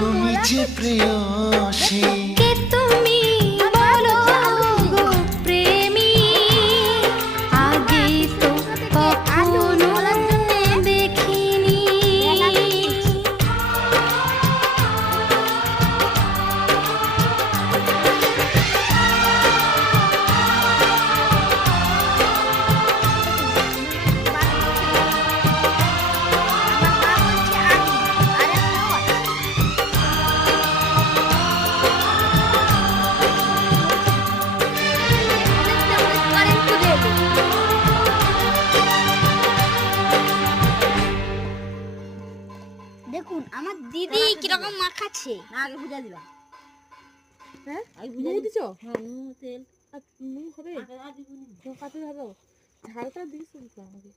তুমি যে প্রেয়সী কে তুমি বলো গো প্রেমী আগে তো কখনো দেখিনি দেখুন আমার দিদি কিরকম মাখাচ্ছে না আগে বুঝা দিবা হ্যাঁ আগে নুন দিছো হ্যাঁ নুন তেল আর নুন হবে আর দিবনি কাটতে হবে ঝালটা দিস আমাকে